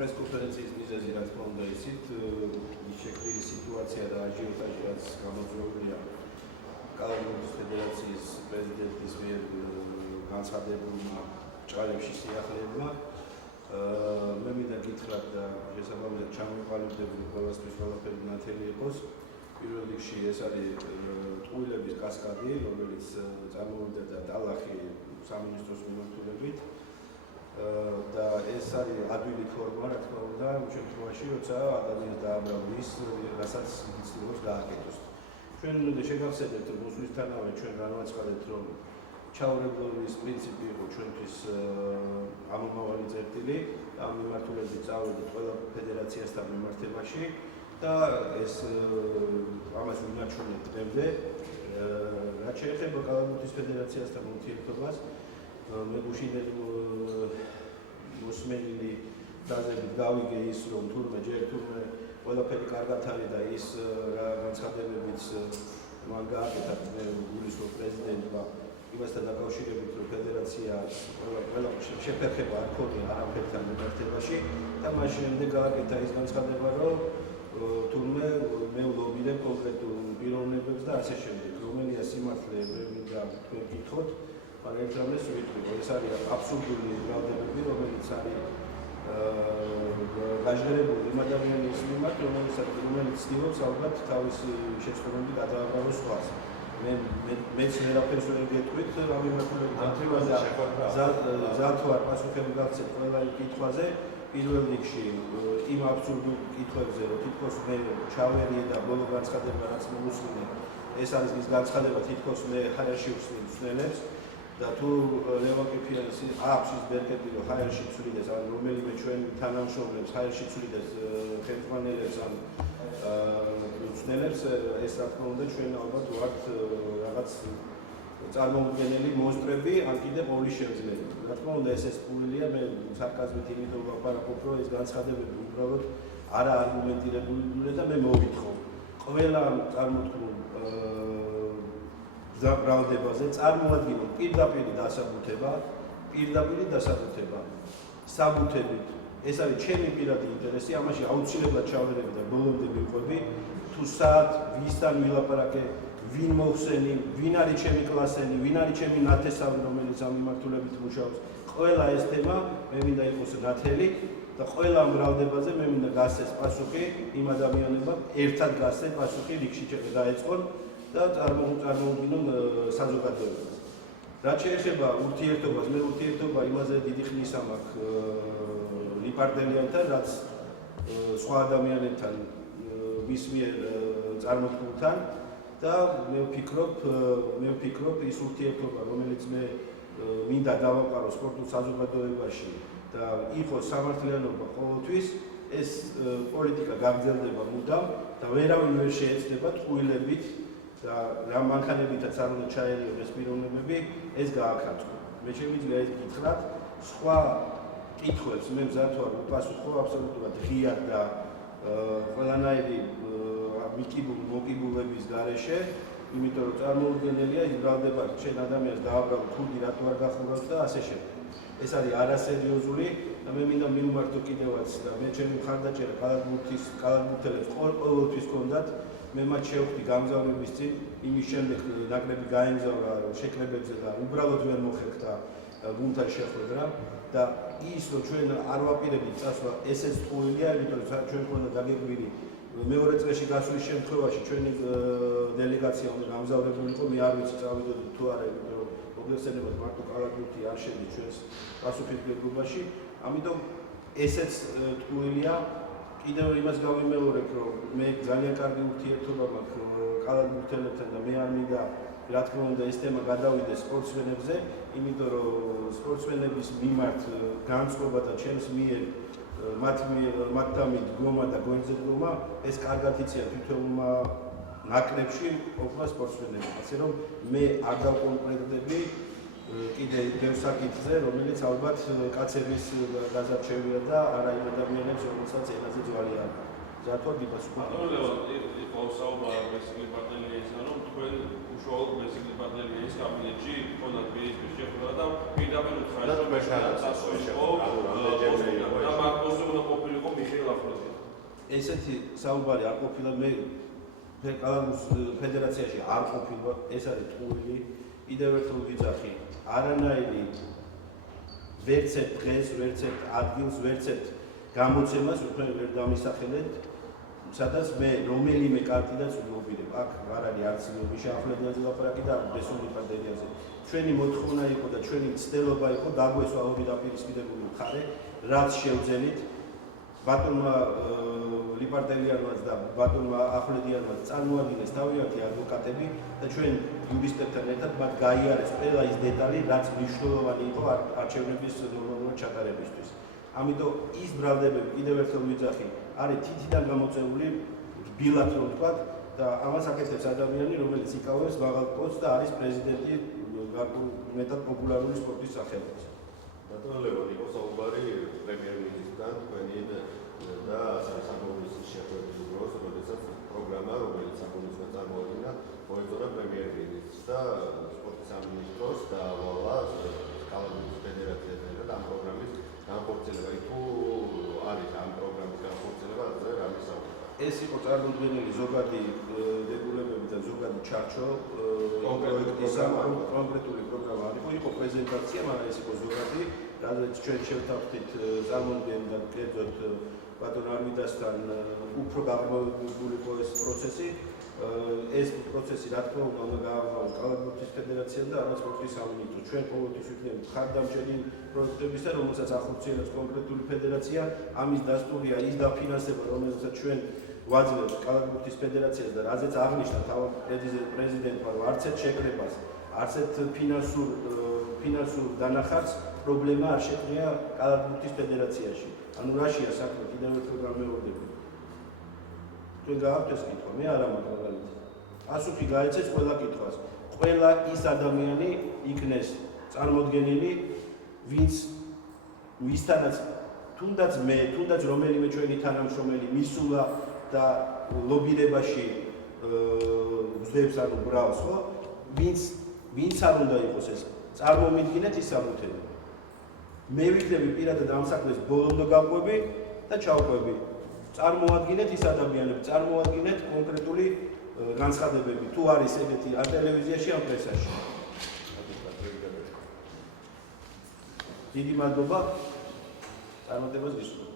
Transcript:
პრესკონფერენციის მიზეზი რა თქმა უნდა ისიც შექმნილი სიტუაცია და აჟიოტაჟი რაც გამოწვეულია კალათბურთის ფედერაციის პრეზიდენტის მიერ განცხადებულმა ჭრალებში სიახლეებმა მე მინდა გითხრათ და შესაბამისად ჩამოყალიბდები ყველასთვის ყველაფერი ნათელი იყოს. პირველ რიგში ეს არის ტყუილების კასკადი, რომელიც წარმოვიდება ტალახი სამინისტროს მიმართულებით და ეს არის ადვილი ფორმა, რა თქმა უნდა, იმ შემთხვევაში, როცა ადამიანს დააბრალვის, რასაც იცნობს გააკეთოს. ჩვენ შეგახსენებთ, რომ მოსვლისთანავე ჩვენ განვაცხადეთ, რომ ჩაურევლობის პრინციპი იყო ჩვენთვის ამომავალი წერტილი, ამ მიმართულებით წავედით ყველა ფედერაციასთან მიმართებაში და ეს ამას ვინაჩვენებთ დღემდე. რაც შეეხება კალათბურთის ფედერაციასთან ურთიერთობას, მე გუშინდელი მოსმენილი დაზებით გავიგე ის, რომ ჯერ თურმე ყველაფერი კარგად არის და ის რა განცხადებებიც მან გააკეთა მე გულისხმობ პრეზიდენტმა იმასთან დაკავშირებით, რომ ფედერაცია ყველა შეფერხება არ ქონია არაფერთან მიმართებაში და მას შემდეგ გააკეთა ის განცხადება, რომ თურმე მე ვლობირებ კონკრეტულ პიროვნებებს და ასე შემდეგ. რომელია სიმართლე მე მინდა თქვენ გითხოთ, მაგრამ ერთ რამეს ვიტყვი, ეს არის აბსურდული ბრალდებები, რომელიც არის გაჟღერებული იმ ადამიანის მიმართ, რომელიც ცდილობს ალბათ თავისი შეცდომები გადააყენოს სხვას. მეც ვერაფერს ვერ გეტყვით ამ მიმართულებით ზალ თუ არ პასუხები გავცეთ ყველა იმ კითხვაზე. პირველ რიგში იმ აბსურდულ კითხვებზე, რომ თითქოს მე ჩავერიე და ბოლო განცხადება რაც მომუსმინე, ეს არის ის განცხადება თითქოს მე ჰაერში ვხსნი მსმენელებს და თუ ლევან კიფიანის აქვს ის ბერკეტი, რომ ჰაერში ცვლიდეს, ან რომელიმე ჩვენ თანამშრომლებს ჰაერში ცვლიდეს ხელმძღვანელებს ან მსმენელებს, ეს რა თქმა უნდა ჩვენ ალბათ ვართ რაღაც წარმოუდგენელი მონსტრები, ან კიდე ყოვლის შემძლეები. რა თქმა უნდა ეს სპურილია, მე სარკაზმით იმიტომ ვაპარაკობ, რომ ეს განცხადებები უბრალოდ არა არგუმენტირებულია და მე მოვითხოვ ყველა წარმოთქმულ ბრალდებაზე წარმოადგინოთ პირდაპირი დასაბუთება, საბუთებით. ეს არის ჩემი პირადი ინტერესი, ამაში აუცილებლად ჩავდრები და ბოლომდე მიყვები, თუ საათ ვისთან ვილაპარაკე, ვინ მოხსენი, ვინ არის ჩემი კლასელი, ვინ არის ჩემი ნათესავი, რომელიც ამ მიმართულებით მუშაობს. ყველა ეს თემა მე მინდა იყოს ნათელი და ყველა ბრალდებაზე მე მინდა გასცეს პასუხი იმ ადამიანებმა, ერთად გასცეს პასუხი რიგში დაეწყონ და წარმოუდგინონ საზოგადოებას. რაც შეეხება ურთიერთობას, მე ურთიერთობა იმაზე დიდი ხნის მაქვს ლიპარდელიანთან, რაც სხვა ადამიანებთან მის მიერ წარმოთქმულთან და მე ვფიქრობ ის ურთიერთობა, რომელიც მე მინდა დავაყარო სპორტულ საზოგადოებაში და იყოს სამართლიანობა ყოველთვის, ეს პოლიტიკა გაგრძელდება მუდამ და ვერავინ ვერ შეეცდება ტყუილებით და რა მანქანებითაც არ უნდა ჩაერიონ ეს პიროვნებები, ეს გააქრაწყო. მე შემიძლია ეს გითხრათ, სხვა კითხვებს მე მზად ვარ უპასუხო აბსოლუტურად ღიად და ყველანაირი მოკიბულების გარეშე, იმიტომ რომ წარმოუდგენელია ის ბრალდება შენ ადამიანს დააბრალ ქუდი რატო არ გახურავს და ასე შემდეგ. ეს არის არასერიოზული და მე მინდა მივმართო კიდევაც და მე ჩემი მხარდაჭერა კალათბურთელებს ყოველთვის ჰქონდათ. მე მათ შევხვდი გამგზავრების წინ, იმის შემდეგ ნაკრები გაემგზავრა შეკრებებზე და უბრალოდ ვერ მოხერხდა გუნდთან შეხვედრა და ის რომ ჩვენ არ ვაპირებთ წასვლა, ესეც ტყუილია, იმიტომ რომ ჩვენ ქონდა დაგეგმილი მეორე წრეში გასვლის შემთხვევაში ჩვენი დელეგაცია უნდა გამგზავრებულიყო, მე არ ვიცი წავიდოდი თუ არა, იმიტომ რომ მოგეხსენებათ მარტო კალათბურთი არ შედის ჩვენს პასუხისმგებლობაში, ამიტომ ესეც ტყუილია. კიდევ იმას გავიმეორებ, რომ მე ძალიან კარგი ურთიერთობა მაქვს კალათბურთელებთან და მე არ მინდა რა თქმა უნდა ეს თემა გადავიდეს სპორტსმენებზე, იმიტომ რომ სპორტსმენების მიმართ განწყობა და ჩემს მიერ მათთან დგომა და გონზე დგომა ეს კარგად იციან თითოეულმა ნაკრებში ყოფნა სპორტსმენები. ასე რომ მე არ დავკონკრეტდები კიდე ბევრ საკითხზე, რომელიც ალბათ კაცების გაზარჩევია და არა იმ ადამიანებს, რომელსაც ენაზე ძვალი არ აქვს. ზართვა გიპასუხა. იყო საუბარი მესილი პარტნიორისგან, რომ თქვენ უშუალოდ მესილი პარტნიორის კაბინეტში ქონდათ პირისპირ შეხვედრა და პირდაპირ უთხრათ, რომ ეს დასვენებო და მაგ პოსტზე უნდა ყოფილიყო ესეთი საუბარი არ ყოფილა მე კალათბურთის ფედერაციაში არ ყოფილა, ეს არის ტყუილი. კიდევ ერთხელ ვიძახი, არანაირი ვერც ერთ დღეს, ვერც ერთ ადგილს, ვერც ერთ გამოცემას უფრო ვერ დამისახელეთ, სადაც მე რომელიმე კარტიდაც ვმობირებ. აქ არ არის არც მიშა-ახვლედიანზე ლაპარაკი და რესპუბლიკის პარტიაზე. ჩვენი მოთხოვნა იყო და ჩვენი ცდელობა იყო დაგვესვა ორი დაპირისპირებული მხარე, რაც შევძელით ბატონმა ლიპარტელიანმაც და ბატონმა ახვლედიანმაც წარმოადგინეს თავიანთი ადვოკატები და ჩვენ იურისტებთან ერთად მათ გაიარეს ყველა ის დეტალი, რაც მნიშვნელოვანი იყო არჩევნების ნორმალურად ჩატარებისთვის. ამიტომ ის ბრალდებები კიდევ ერთხელ ვიძახი, არის თითიდან გამოწეული რბილად რომ ვთქვათ და ამას აკეთებს ადამიანი, რომელიც იკავებს მაღალ პოსტს და არის პრეზიდენტი მეტად პოპულარული სპორტის სახელმწიფოს. ბატონო ლევან, იყო საუბარი პრემიერ-მინისტრთან თქვენი და საკონგრესის შეხვედრის დროს, როდესაც პროგრამა, რომელიც საკონგრესმა წარმოადგინა, მოეწონა პრემიერ-მინისტრს და სპორტის სამინისტროს დაავალა კალათბურთის ფედერაციასთან და ამ პროგრამის განხორციელება. თუ არის ამ პროგრამის განხორციელება, ასე რამის საუბარი. ეს იყო წარმოდგენილი ზოგადი დებულებები და ზოგადი ჩარჩო კონკრეტული პროგრამა არ იყო, იყო პრეზენტაცია, მაგრამ ეს იყო ზოგადი, რადგან ჩვენ შევთავაზეთ წარმოდგენილი და კერძოდ ბატონ არვიდასთან უფრო გაყრებული იყო ეს პროცესი. ეს პროცესი რა თქმა უნდა უნდა გააღწევოს კალათბურთის ფედერაციამ და არც სპორტის სამინისტროს. ჩვენ ყოველთვის ვიქნებით ხარდამჭერი პროექტებისა, რომელსაც ახორციელებს კონკრეტული ფედერაცია. ამის დასტურია ის დაფინანსება, რომელსაც ჩვენ ვაძლევთ კალათბურთის ფედერაციას და რაზეც აღნიშნა თავად პრეზიდენტმა, რომ არც ერთ შეკრებას, არც ერთ ფინანსურ დანახარს პრობლემა არ შექმნია კალათბურთის ფედერაციაში. ანუ რაშია საქმე, კიდევ ერთხელ გამეორდები. თქვენ გააქვთ ეს კითხვა, მე არა მაქვს მაგალითად. პასუხი გაეცეს ყველა კითხვას. ყველა ის ადამიანი იქნეს წარმოდგენილი, ვისთანაც თუნდაც მე, თუნდაც რომელიმე ჩვენი თანამშრომელი მისულა და ლობირებაში ვზდებს ანუ ბრავს, ხო? ვინც არ უნდა იყოს ეს, წარმომიდგინეთ ის სამუთები. მე ვიქნები პირადად ამ საქმეს ბოლომდე გავყვები და ჩავყვები. წარმოადგინეთ ის ადამიანები, წარმოადგინეთ კონკრეტული განცხადებები, თუ არის ეგეთი ან ტელევიზიაში, ან პრესაში. დიდი მადლობა. წარმატებას გისურვებთ.